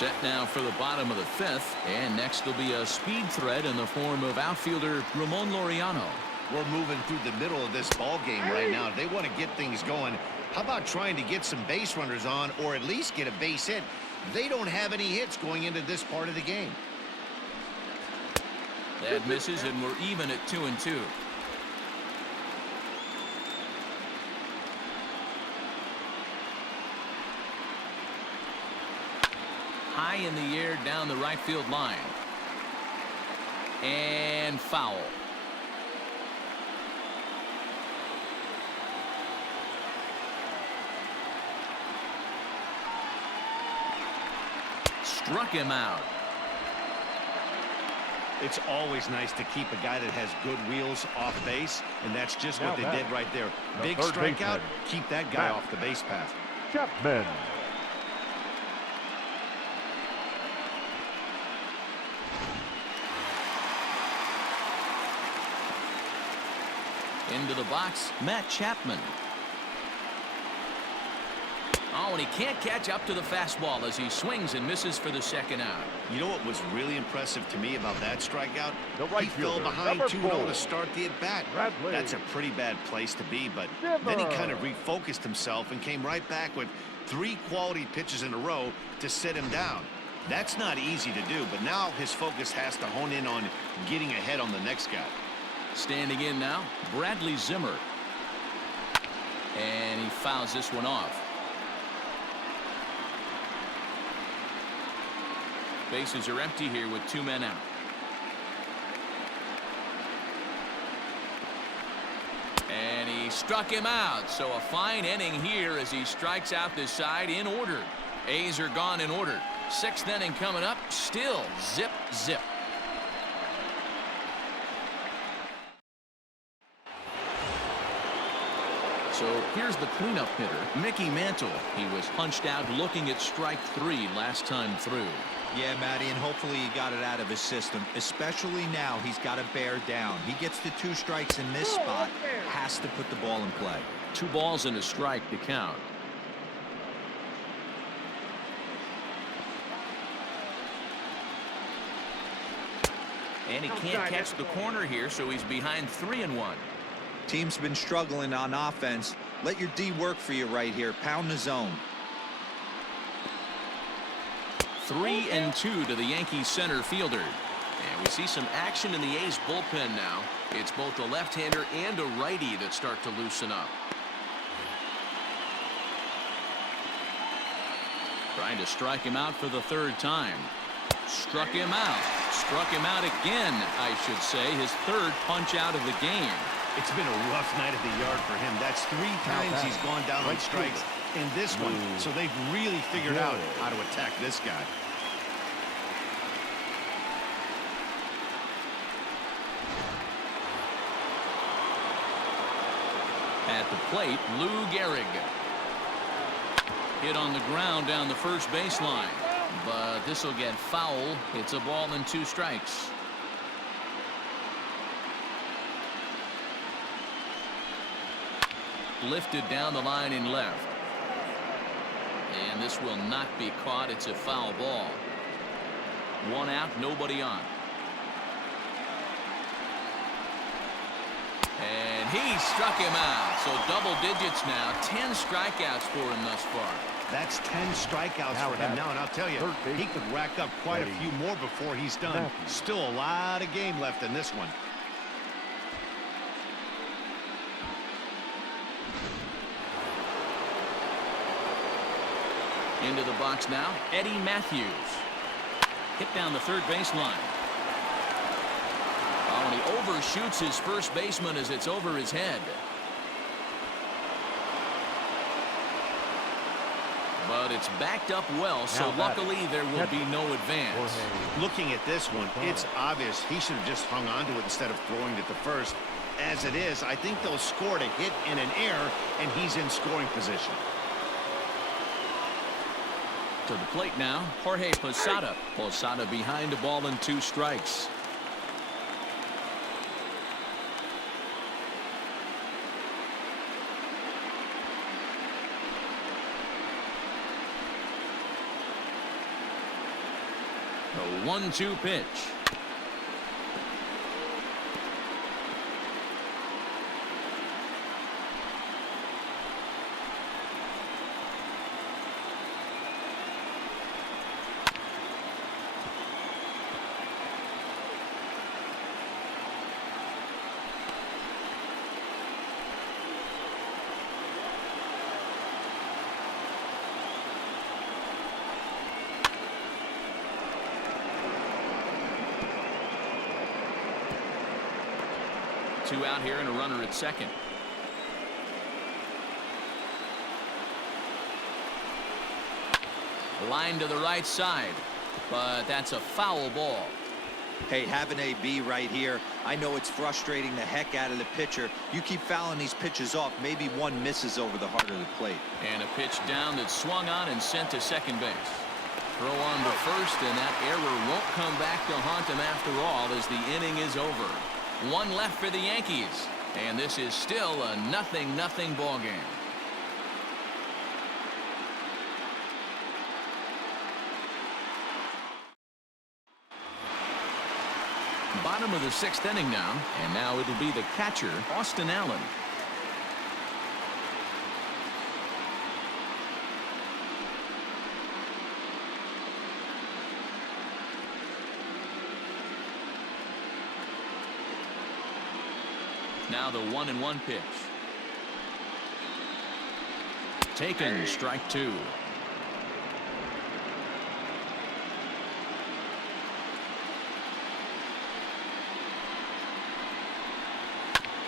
Set now for the bottom of the fifth, and next will be a speed threat in the form of outfielder Ramon Laureano. We're moving through the middle of this ball game right now. If they want to get things going, how about trying to get some base runners on, or at least get a base hit? They don't have any hits going into this part of the game. That misses, and we're even at 2-2. High in the air down the right field line. And foul. Struck him out. It's always nice to keep a guy that has good wheels off base, and that's just what they did right there. Big strikeout, keep that guy off the base path. Chapman. Into the box, Matt Chapman. Oh, and he can't catch up to the fastball as he swings and misses for the second out. You know what was really impressive to me about that strikeout? Right he fell behind 2-0 to start the at-bat. That's a pretty bad place to be, but then he kind of refocused himself and came right back with 3 quality pitches in a row to sit him down. That's not easy to do, but now his focus has to hone in on getting ahead on the next guy. Standing in now, Bradley Zimmer. And he fouls this one off. Bases are empty here with 2 men out. And he struck him out. So a fine inning here as he strikes out this side in order. A's are gone in order. 6th inning coming up. Still zip, zip. So here's the cleanup hitter, Mickey Mantle. He was punched out looking at strike 3 last time through. Yeah, Matty, and hopefully he got it out of his system. Especially now, he's got to bear down. He gets the 2 strikes in this spot, has to put the ball in play. 2 balls and a strike to count. And he can't catch the corner here, so he's behind 3-1. Team's been struggling on offense. Let your D work for you right here. Pound the zone. 3-2 to the Yankees center fielder. And we see some action in the A's bullpen now. It's both a left-hander and a righty that start to loosen up. Trying to strike him out for the 3rd time. Struck him out. Struck him out again, I should say. His 3rd punch out of the game. It's been a rough night at the yard for him. That's 3 times he's gone down on strikes in this one. So they've really figured out how to attack this guy. At the plate, Lou Gehrig. Hit on the ground down the first baseline. But this will get foul. It's a ball and 2 strikes. Lifted down the line in left. And this will not be caught. It's a foul ball. 1 out, nobody on. And he struck him out. So double digits now. 10 strikeouts for him thus far. That's 10 strikeouts for him now, and I'll tell you, he could rack up quite a few more before he's done. Still a lot of game left in this one. Into the box now, Eddie Matthews. Hit down the 3rd baseline. Oh, and he overshoots his first baseman as it's over his head. But it's backed up well, so luckily there will be no advance. Looking at this one, it's obvious he should have just hung on to it instead of throwing it to first. As it is, I think they'll score a hit and an error, and he's in scoring position. To the plate now, Jorge Posada. Posada behind a ball and 2 strikes. The 1-2 pitch. Two out here and a runner at second. Line to the right side, but that's a foul ball. Hey, have an AB right here. I know it's frustrating the heck out of the pitcher. You keep fouling these pitches off, maybe one misses over the heart of the plate. And a pitch down that swung on and sent to second base. Throw on to first, and that error won't come back to haunt him after all as the inning is over. One left for the Yankees, and this is still a 0-0 ball game. Bottom of the 6th inning now, and now it'll be the catcher, Austin Allen. Now the 1-1 pitch. Taken, strike 2.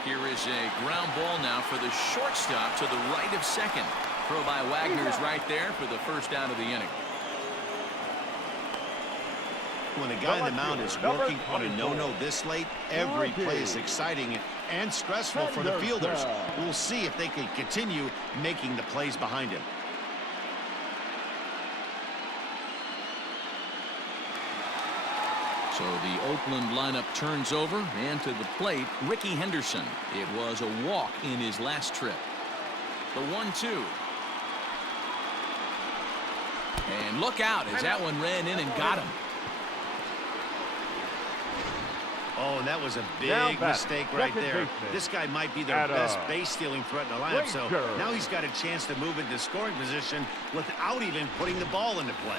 Here is a ground ball now for the shortstop to the right of second. Throw by Wagner's right there for the first out of the inning. When a guy on the mound is working on a no-no this late, every play is exciting and stressful for the fielders. We'll see if they can continue making the plays behind him. So the Oakland lineup turns over, and to the plate, Ricky Henderson. It was a walk in his last trip. The 1-2. And look out as that one ran in and got him. Oh, and that was a big mistake right there. This guy might be their best base-stealing threat in the lineup, so now he's got a chance to move into scoring position without even putting the ball into play.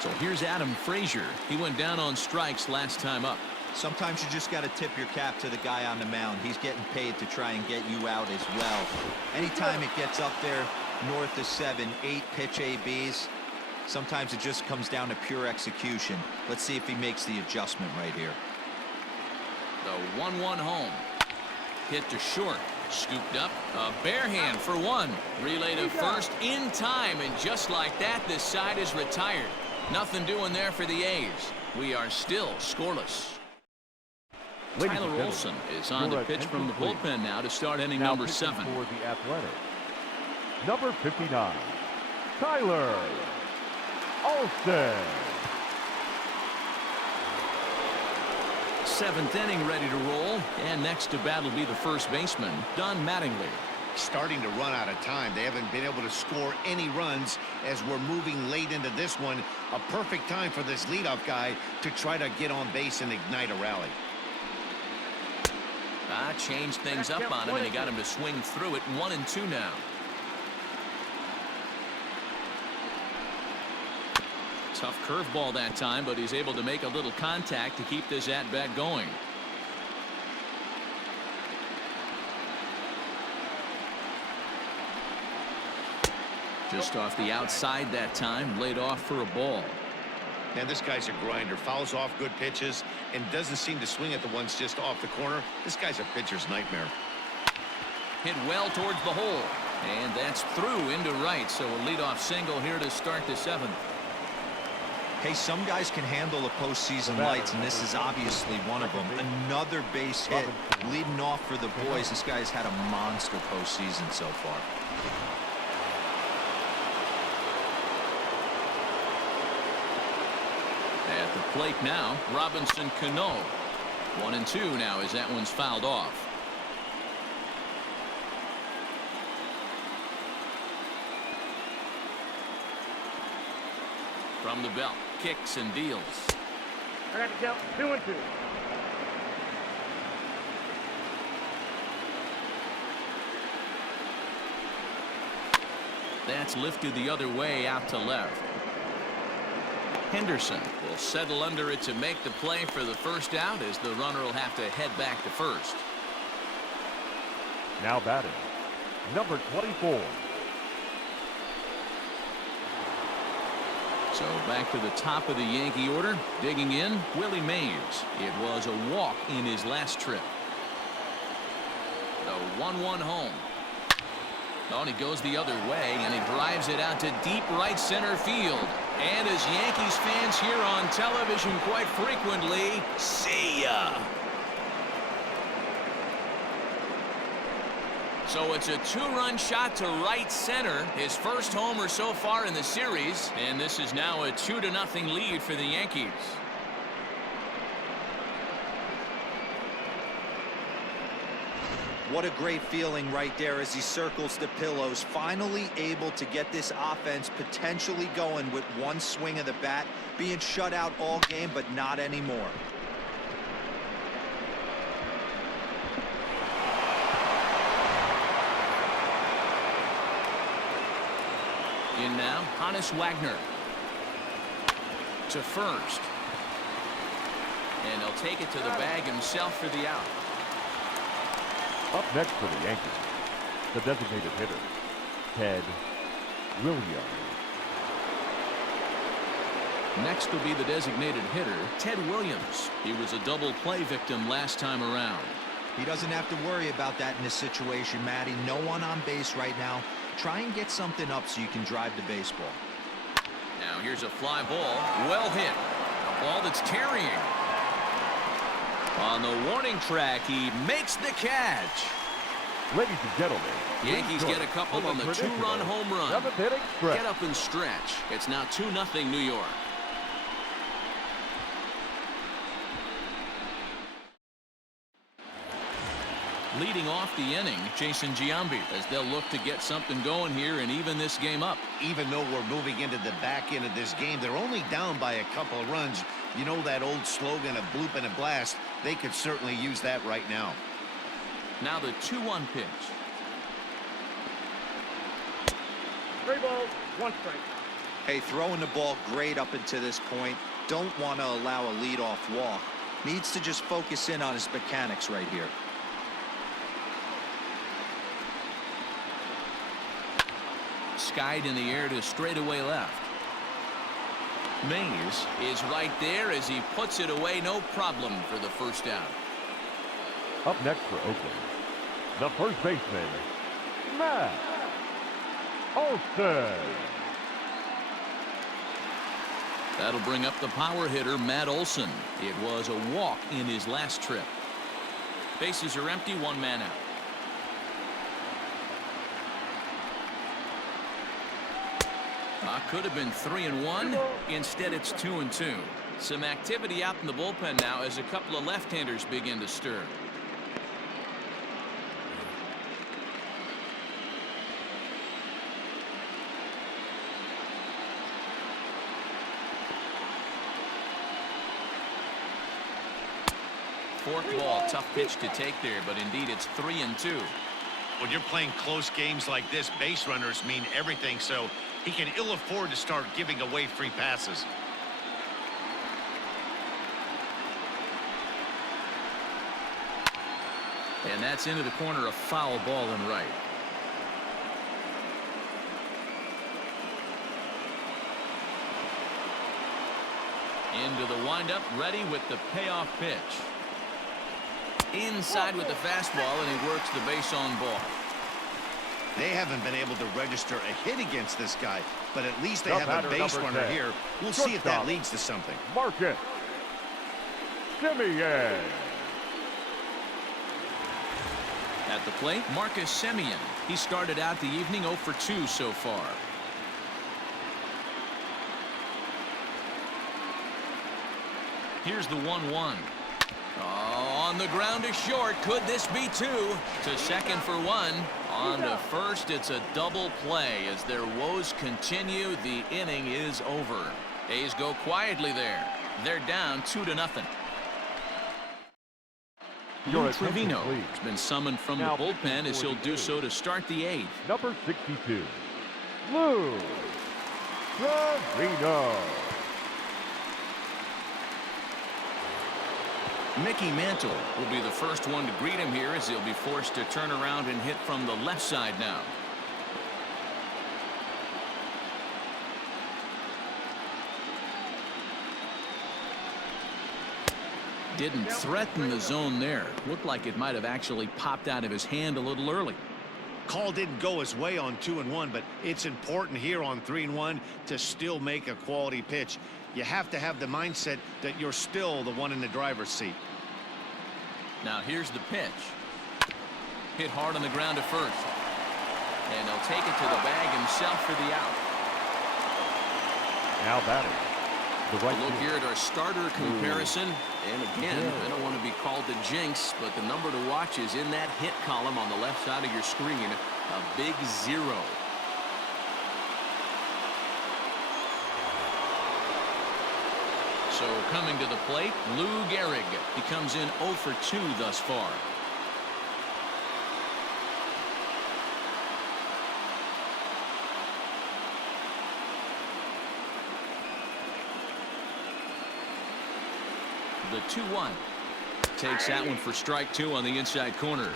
So here's Adam Frazier. He went down on strikes last time up. Sometimes you just got to tip your cap to the guy on the mound. He's getting paid to try and get you out as well. Anytime it gets up there north of 7, 8 pitch ABs, sometimes it just comes down to pure execution. Let's see if he makes the adjustment right here. The 1-1 home. Hit to short. Scooped up. A bare hand for one. Relay to first in time, and just like that, this side is retired. Nothing doing there for the A's. We are still scoreless. Tyler Olson is on to pitch from the bullpen now to start inning number 7. For the Athletic, number 59, Tyler Olson. 7th inning ready to roll, and next to bat will be the first baseman, Don Mattingly. Starting to run out of time. They haven't been able to score any runs as we're moving late into this one. A perfect time for this leadoff guy to try to get on base and ignite a rally. Changed things up on him, and he got him to swing through it. 1-2 now. Tough curveball that time, but he's able to make a little contact to keep this at-bat going. Just off the outside that time, laid off for a ball. And this guy's a grinder. Fouls off good pitches and doesn't seem to swing at the ones just off the corner. This guy's a pitcher's nightmare. Hit well towards the hole, and that's through into right. So a leadoff single here to start the 7th. Hey, some guys can handle the postseason lights, and this is obviously one of them. Another base hit leading off for the boys. This guy's had a monster postseason so far. At the plate now, Robinson Cano. 1-2 now as that one's fouled off. From the belt, kicks and deals. I got to count 2-2. That's lifted the other way out to left. Henderson will settle under it to make the play for the first out, as the runner will have to head back to first. Now batting, number 24. So back to the top of the Yankee order. Digging in, Willie Mays. It was a walk in his last trip. The 1-1 home. Oh, and he goes the other way, and he drives it out to deep right center field. And as Yankees fans here on television quite frequently, see ya! So it's a 2-run shot to right center, his first homer so far in the series, and this is now a 2-0 lead for the Yankees. What a great feeling right there as he circles the pillows, finally able to get this offense potentially going with one swing of the bat, being shut out all game, but not anymore. In now, Hannes Wagner to first. And he'll take it to the bag himself for the out. Up next for the Yankees, the designated hitter, Ted Williams. Next will be the designated hitter, Ted Williams. He was a double play victim last time around. He doesn't have to worry about that in this situation, Matty. No one on base right now. Try and get something up so you can drive the baseball. Now here's a fly ball, well hit. A ball that's carrying. On the warning track, he makes the catch. Ladies and gentlemen, Yankees get a couple on the 2-run home run. Get up and stretch. It's now 2-0 New York. Leading off the inning, Jason Giambi, as they'll look to get something going here and even this game up. Even though we're moving into the back end of this game, they're only down by a couple of runs. You know that old slogan, a bloop and a blast? They could certainly use that right now. Now the 2-1 pitch. 3 balls, 1 strike. Hey, throwing the ball great up until this point. Don't want to allow a leadoff walk. Needs to just focus in on his mechanics right here. Skied in the air to straightaway left. Mays is right there as he puts it away, no problem for the first out. Up next for Oakland, the first baseman, Matt Olson. That'll bring up the power hitter, Matt Olson. It was a walk in his last trip. Bases are empty, 1 man out. Could have been 3-1. Instead, it's 2-2. Some activity out in the bullpen now as a couple of left-handers begin to stir. Fourth ball, tough pitch to take there, but indeed it's 3-2. When you're playing close games like this, base runners mean everything, so he can ill afford to start giving away free passes. And that's into the corner, a foul ball and right. Into the windup, ready with the payoff pitch. Inside with the fastball, and he works the base on ball. They haven't been able to register a hit against this guy, but at least they have a base runner here. We'll see if that leads to something. Marcus Semien. At the plate, Marcus Semien. He started out the evening 0 for 2 so far. Here's the 1-1. On the ground to short. Could this be 2? To second for 1. On to first, it's a double play as their woes continue. The inning is over. A's go quietly there. They're down 2-0. Your Lou attention, Trevino please. has been summoned from Now the bullpen as he'll do so to start the 8th. Number 62, Lou Trevino. Mickey Mantle will be the first one to greet him here as he'll be forced to turn around and hit from the left side now. Didn't threaten the zone there. Looked like it might have actually popped out of his hand a little early. Call didn't go his way on 2-1, but it's important here on 3-1 to still make a quality pitch. You have to have the mindset that you're still the one in the driver's seat. Now here's the pitch. Hit hard on the ground to first. And he'll take it to the bag himself for the out. Now batting, the right Look field. here at our starter comparison. And again, I don't want to be called the jinx, but the number to watch is in that hit column on the left side of your screen. A big 0. So coming to the plate, Lou Gehrig. He comes in 0 for 2 thus far. The 2-1. Takes that one for strike 2 on the inside corner.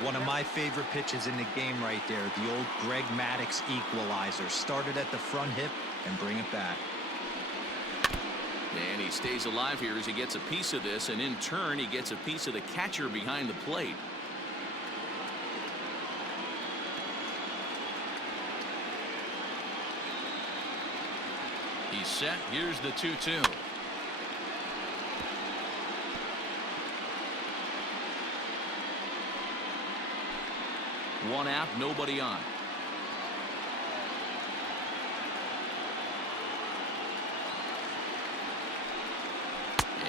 One of my favorite pitches in the game right there. The old Greg Maddux equalizer. Started at the front hip and bring it back. And he stays alive here as he gets a piece of this, and in turn he gets a piece of the catcher behind the plate. He's set. Here's the 2-2. One out, nobody on.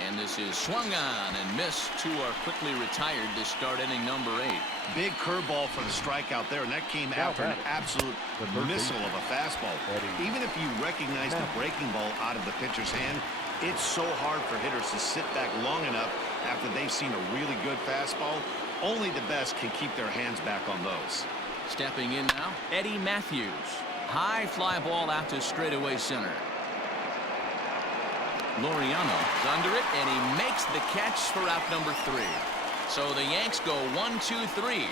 And this is swung on and missed. 2 are quickly retired to start inning number 8. Big curveball for the strikeout there, and that came after an absolute missile of a fastball. Even if you recognize the breaking ball out of the pitcher's hand, it's so hard for hitters to sit back long enough after they've seen a really good fastball. Only the best can keep their hands back on those. Stepping in now, Eddie Matthews. High fly ball out to straightaway center. Laureano is under it, and he makes the catch for out number 3. So the Yanks go 1-2-3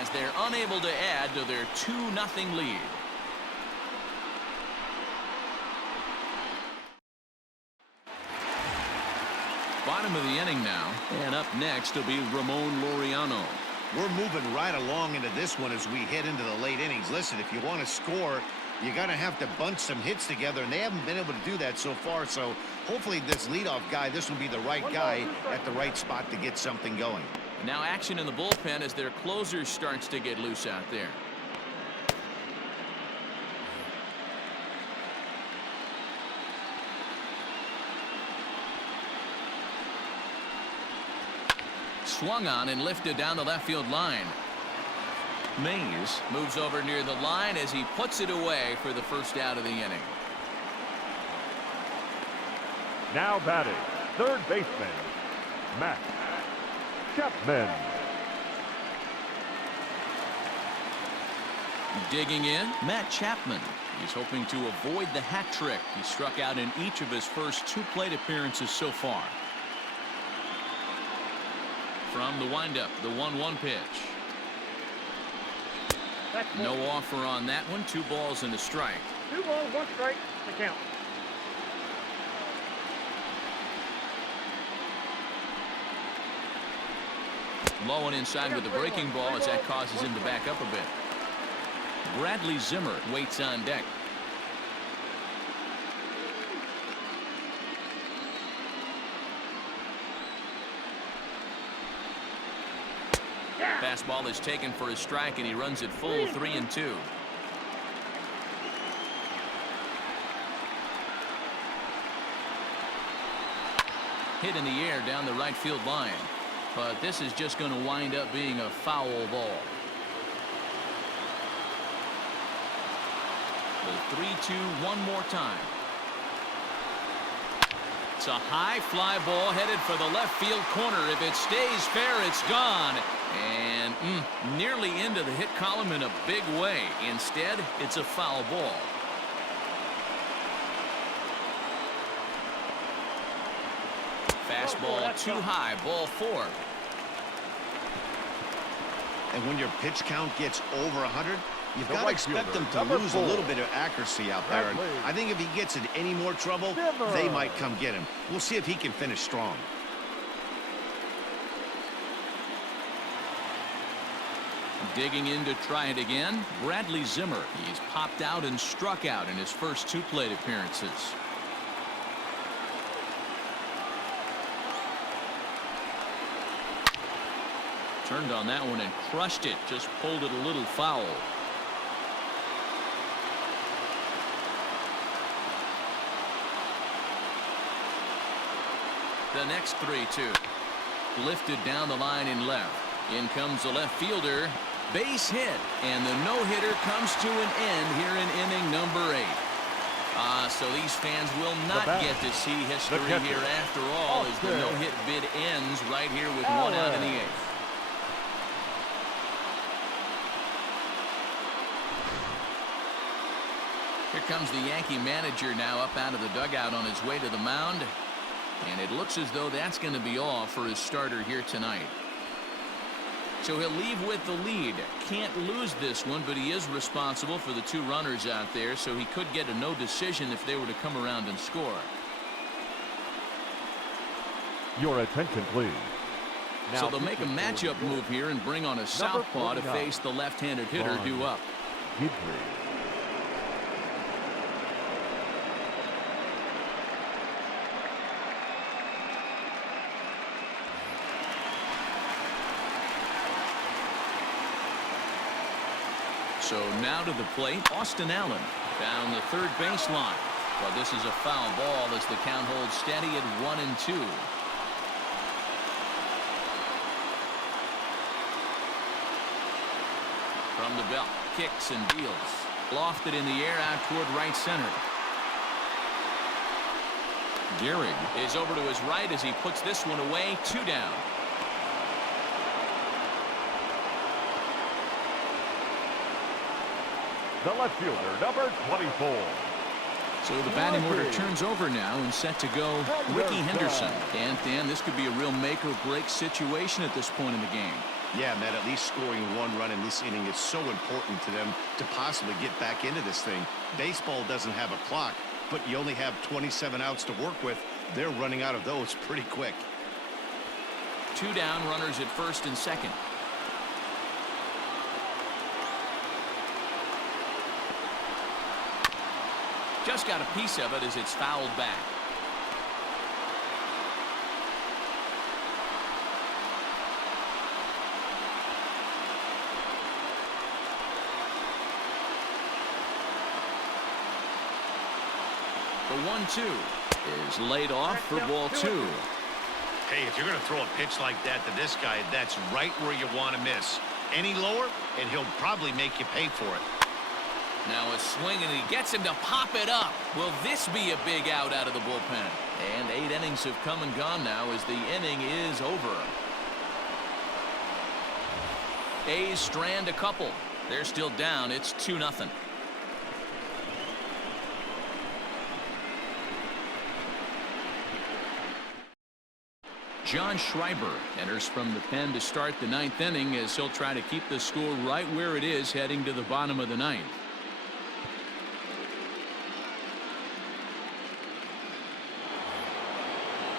as they're unable to add to their 2-0 lead. Bottom of the inning now, and up next will be Ramon Laureano. We're moving right along into this one as we head into the late innings. Listen, if you want to score, you got to have to bunch some hits together, and they haven't been able to do that so far. So hopefully this leadoff guy, this will be the right guy at the right spot to get something going. Now action in the bullpen as their closer starts to get loose out there. Swung on and lifted down the left field line. Mays moves over near the line as he puts it away for the first out of the inning. Now batting, third baseman, Matt Chapman. Digging in, Matt Chapman. He's hoping to avoid the hat trick. He struck out in each of his first 2 plate appearances so far. From the windup, the 1-1 pitch. No offer on that one. 2 balls and a strike. 2 balls, 1 strike, the count. Low and inside with the breaking ball as that causes him to back up a bit. Bradley Zimmer waits on deck. Fastball is taken for a strike, and he runs it full 3-2. Hit in the air down the right field line, but this is just going to wind up being a foul ball. The 3-2 one more time. It's a high fly ball headed for the left field corner. If it stays fair, it's gone. And nearly into the hit column in a big way. Instead, it's a foul ball. Fastball too high, ball 4. And when your pitch count gets over 100, you've got to expect them to lose a little bit of accuracy out there. And I think if he gets in any more trouble, they might come get him. We'll see if he can finish strong. Digging in to try it again, Bradley Zimmer. He's popped out and struck out in his first 2 plate appearances. Turned on that one and crushed it. Just pulled it a little foul. The next 3-2. Lifted down the line in left. In comes the left fielder. Base hit. And the no-hitter comes to an end here in inning number 8. So these fans will not get to see history here after all, as the no-hit bid ends right here with 1 out in the 8th. Here comes the Yankee manager now up out of the dugout on his way to the mound. And it looks as though that's going to be all for his starter here tonight. So he'll leave with the lead. Can't lose this one, but he is responsible for the 2 runners out there, so he could get a no decision if they were to come around and score. Your attention, please. So they'll make a matchup move here and bring on a southpaw to face the left-handed hitter due up. So now to the plate, Austin Allen down the third baseline. Well, this is a foul ball as the count holds steady at 1-2. From the belt, kicks and deals. Lofted in the air out toward right center. Gehrig is over to his right as he puts this one away. 2 down. The left fielder, number 24. So the batting order turns over now and set to go Ricky Henderson. And Dan, this could be a real make or break situation at this point in the game. Yeah, Matt, at least scoring 1 run in this inning is so important to them to possibly get back into this thing. Baseball doesn't have a clock, but you only have 27 outs to work with. They're running out of those pretty quick. 2 down, runners at first and second. Just got a piece of it as it's fouled back. The 1-2 is laid off for ball 2. Hey, if you're going to throw a pitch like that to this guy, that's right where you want to miss. Any lower, and he'll probably make you pay for it. Now a swing, and he gets him to pop it up. Will this be a big out of the bullpen? And 8 innings have come and gone now as the inning is over. A's strand a couple. They're still down. It's 2-0. John Schreiber enters from the pen to start the 9th inning as he'll try to keep the score right where it is heading to the bottom of the 9th.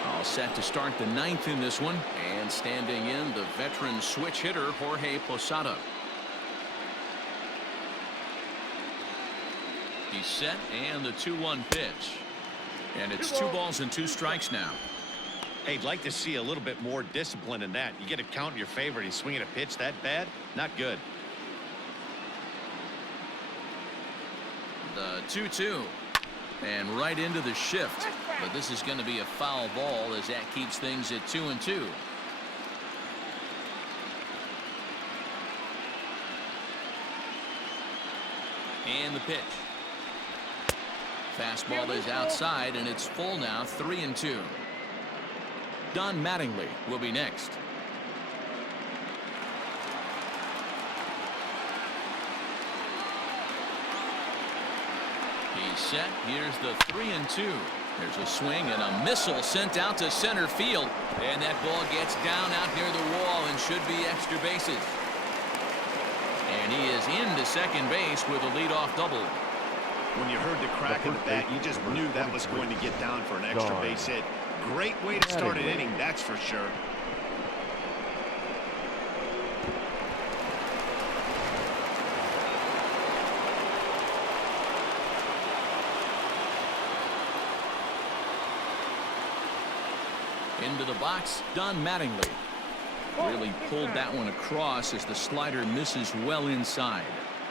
All set to start the 9th in this one, and standing in the veteran switch hitter Jorge Posada. He's set, and the 2-1 pitch, and it's 2 balls and 2 strikes now. Hey, I'd like to see a little bit more discipline in that. You get a count in your favor and he's swinging a pitch that bad? Not good. The 2-2. And right into the shift. But this is going to be a foul ball as that keeps things at 2-2. And the pitch. Fastball is outside, and it's full now, 3-2. Don Mattingly will be next. He's set. Here's the 3-2. There's a swing and a missile sent out to center field. And that ball gets down out near the wall and should be extra bases. And he is into second base with a leadoff double. When you heard the crack of the bat, you just knew that was going to get down for an extra base hit. Great way to start an inning, that's for sure. Into the box, Don Mattingly. Really pulled that one across as the slider misses well inside.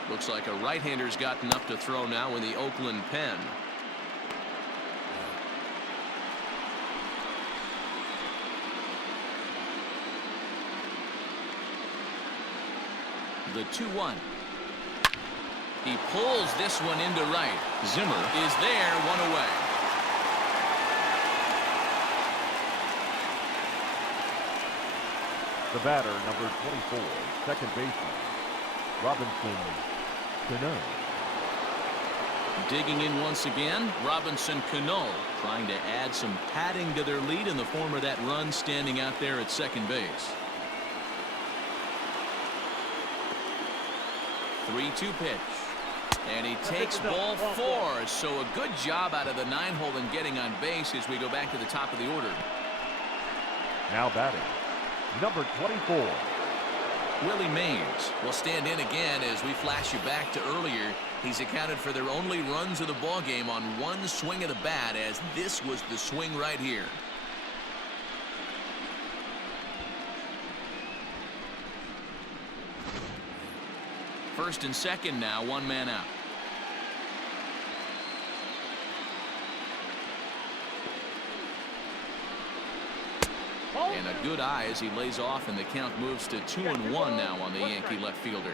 Looks like a right-hander's gotten up to throw now in the Oakland pen. The 2-1. He pulls this one into right. Zimmer is there, one away. The batter, number 24, second baseman, Robinson Cano. Digging in once again, Robinson Cano trying to add some padding to their lead in the form of that run standing out there at second base. 3-2 pitch. And he takes ball 4. So a good job out of the 9-hole in getting on base as we go back to the top of the order. Now batting, number 24. Willie Mays will stand in again as we flash you back to earlier. He's accounted for their only runs of the ball game on one swing of the bat, as this was the swing right here. First and second now, one man out. And a good eye as he lays off, and the count moves to 2-1 now on the Yankee left fielder.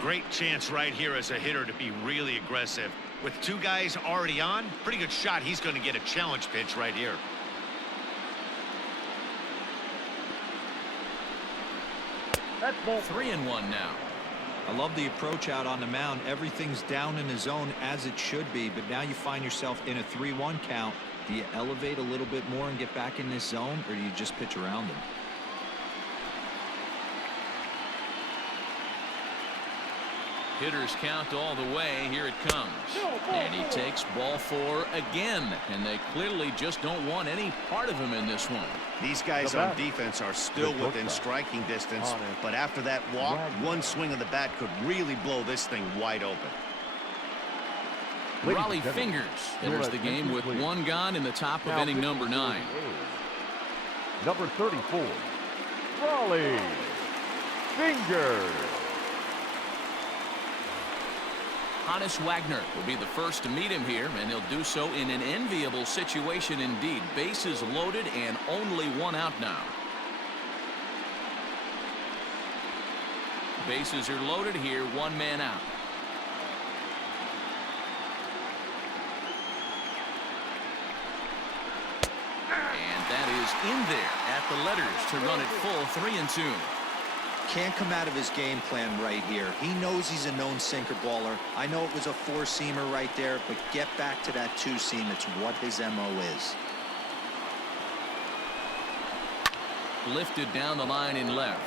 Great chance right here as a hitter to be really aggressive. With two guys already on, pretty good shot. He's going to get a challenge pitch right here. That's ball 3-1 now. I love the approach out on the mound. Everything's down in the zone as it should be, but now you find yourself in a 3-1 count. Do you elevate a little bit more and get back in this zone, or do you just pitch around them? Hitters count all the way. Here it comes. And he takes ball 4 again. And they clearly just don't want any part of him in this one. These guys on defense are still within striking distance, but after that walk, one swing of the bat could really blow this thing wide open. Raleigh Fingers enters the game with one gone in the top of inning number 9. Number 34, Raleigh Fingers. Hannes Wagner will be the first to meet him here, and he'll do so in an enviable situation indeed. Bases loaded and only one out now. Bases are loaded here, one man out. And that is in there at the letters to run it full 3-2. Can't come out of his game plan right here. He knows he's a known sinker baller. I know it was a 4-seamer right there, but get back to that 2-seam. It's what his MO is. Lifted down the line in left.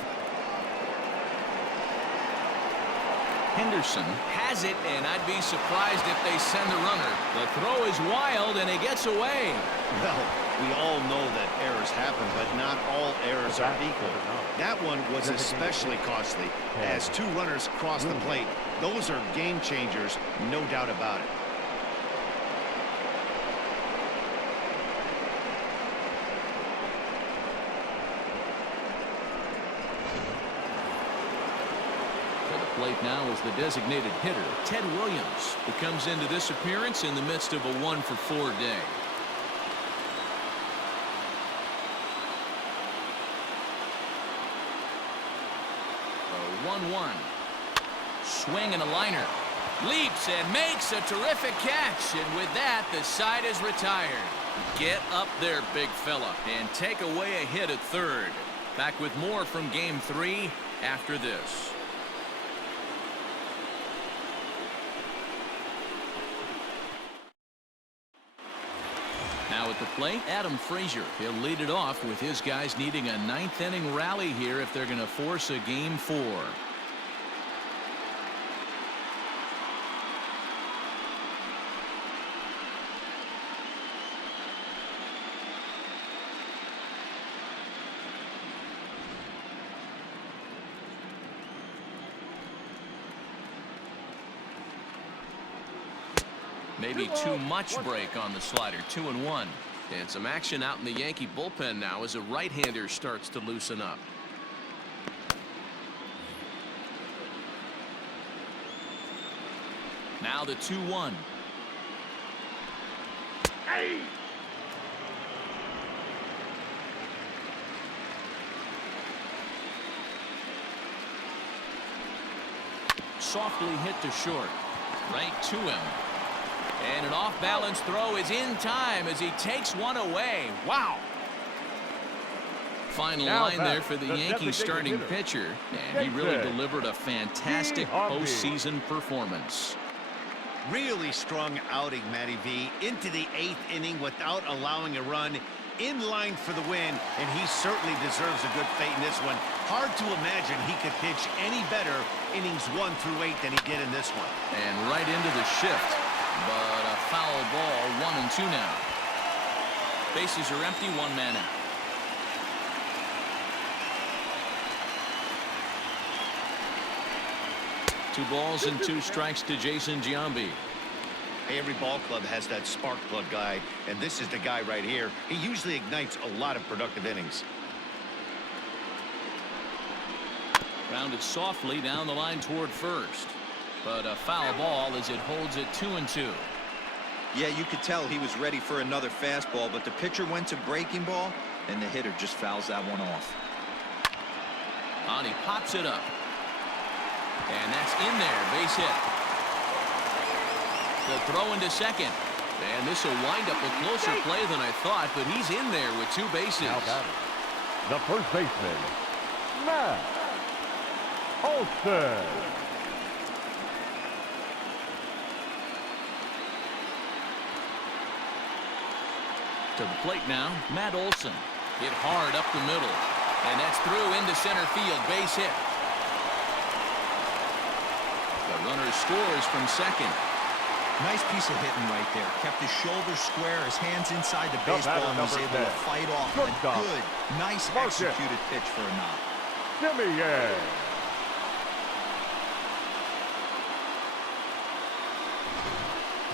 Henderson has it, and I'd be surprised if they send the runner. The throw is wild, and he gets away. Well, we all know that errors happen, but not all errors are equal. That one was especially costly, as two runners cross the plate. Those are game changers, no doubt about it. Plate now is the designated hitter, Ted Williams, who comes into this appearance in the midst of a 1-for-4 day. A 1-1. Swing and a liner. Leaps and makes a terrific catch. And with that, the side is retired. Get up there, big fella, and take away a hit at third. Back with more from Game 3 after this. Now at the plate, Adam Frazier. He'll lead it off with his guys needing a ninth-inning rally here if they're going to force a Game 4. Maybe too much break on the slider. 2-1. And some action out in the Yankee bullpen now as a right-hander starts to loosen up. Now the 2-1. Hey! Softly hit to short. Right to him. And an off-balance throw is in time as he takes one away. Wow. Final line there for the Yankees starting pitcher. And he really delivered a fantastic postseason performance. Really strong outing, Matty V. Into the 8th inning without allowing a run. In line for the win, and he certainly deserves a good fate in this one. Hard to imagine he could pitch any better innings 1 through 8 than he did in this one. And right into the shift. But a foul ball, 1-2 now. Bases are empty, 1 man out. Two balls and 2 strikes to Jason Giambi. Hey, every ball club has that spark plug guy, and this is the guy right here. He usually ignites a lot of productive innings. Grounded softly down the line toward first. But a foul ball as it holds it 2-2. Yeah, you could tell he was ready for another fastball, but the pitcher went to breaking ball, and the hitter just fouls that one off. And he pops it up. And that's in there, base hit. The throw into second. And this will wind up a closer play than I thought, but he's in there with 2 bases. Now batting, the first baseman, Matt Olson. To the plate now, Matt Olson. Hit hard up the middle. And that's through into center field. Base hit. The runner scores from second. Nice piece of hitting right there. Kept his shoulders square, his hands inside the baseball, and was able to fight off a good, nice executed pitch for a knock. Simeon.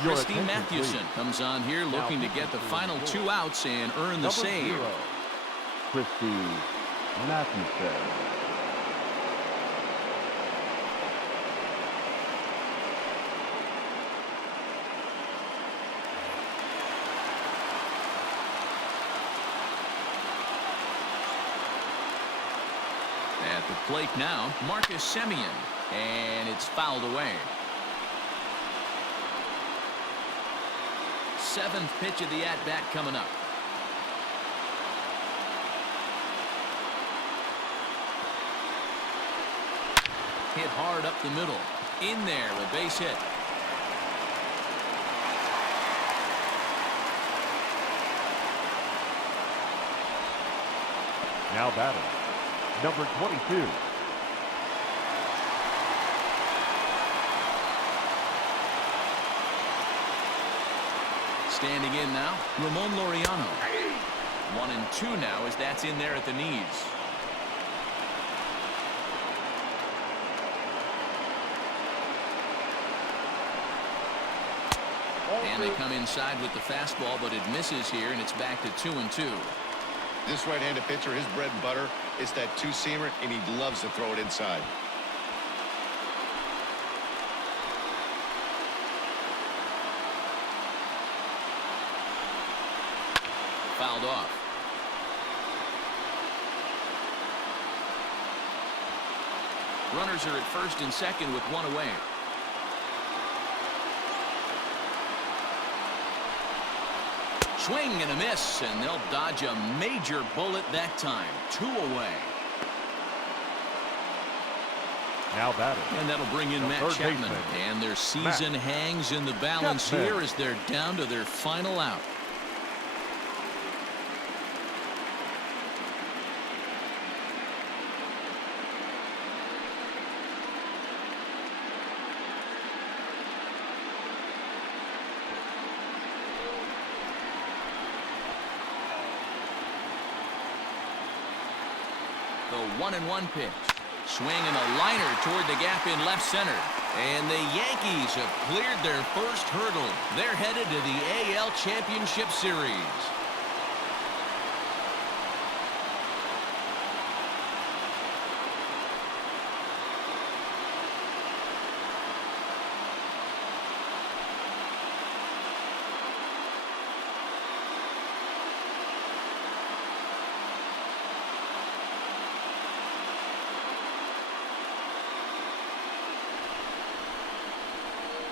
Christy Mathewson comes on here looking to get the final 2 outs and earn the save. Christy Mathewson. At the plate now, Marcus Semien. And it's fouled away. 7th pitch of the at-bat coming up. Hit hard up the middle. In there, a base hit. Now batting, number 22. Standing in now, Ramon Laureano. 1-2 now as that's in there at the knees. And they come inside with the fastball, but it misses here, and it's back to 2-2. This right-handed pitcher, his bread and butter is that 2-seamer, and he loves to throw it inside. Fouled off. Runners are at first and second with 1 away. swing and a miss, and they'll dodge a major bullet that time. 2 away. Now batting. And that'll bring in The Matt third Chapman. baseman, And their season hangs in the balance Chapman. here as they're down to their final out. The 1-1 pitch. Swing and a liner toward the gap in left center. And the Yankees have cleared their first hurdle. They're headed to the AL Championship Series.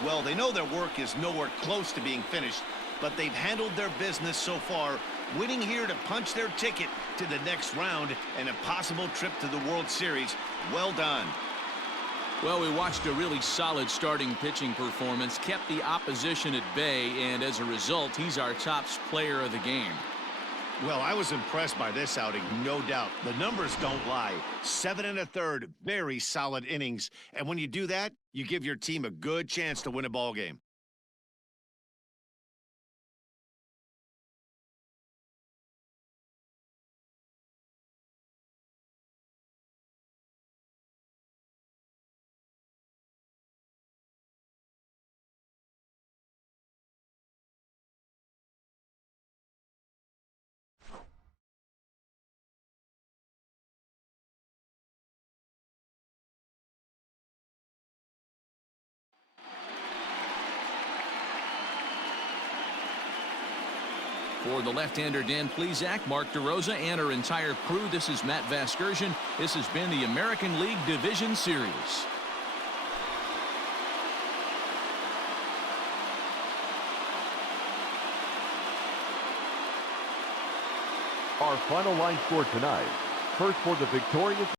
Well, they know their work is nowhere close to being finished, but they've handled their business so far, winning here to punch their ticket to the next round and a possible trip to the World Series. Well done. Well, we watched a really solid starting pitching performance, kept the opposition at bay, and as a result, he's our top player of the game. Well, I was impressed by this outing, no doubt. The numbers don't lie. 7 1/3, very solid innings. And when you do that, you give your team a good chance to win a ball game. For the left-hander Dan Plesac, Mark DeRosa, and our entire crew, this is Matt Vasgersian. This has been the American League Division Series. Our final line score tonight. First for the victorious